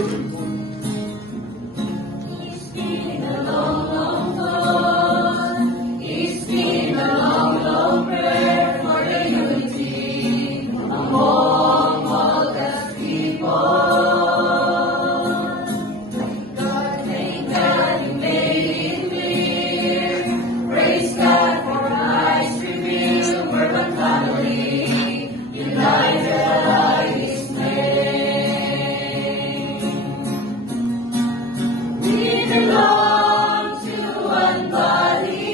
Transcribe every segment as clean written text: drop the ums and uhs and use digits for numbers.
It's been a long, long walk. It's been a long, long prayer for the unity among all God's people. God, thank God you made it clear. Praise God for Christ revealed. We're one family, united by His name. We belong to one body.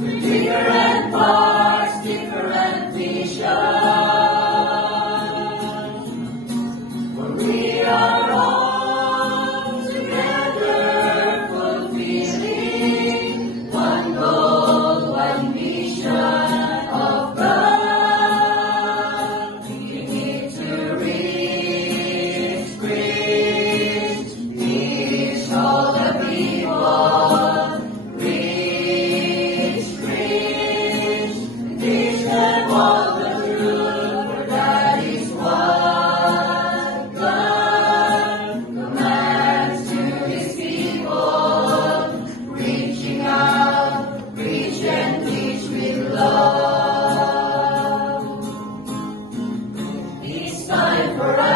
We're different parts, different visions, but we are all together, fulfilling one goal, one mission of God. We need to reach, reach all the people. Reach, teach them all the truth, for that is what God commands to His people. Reaching out, reach and teach with love. It's time for us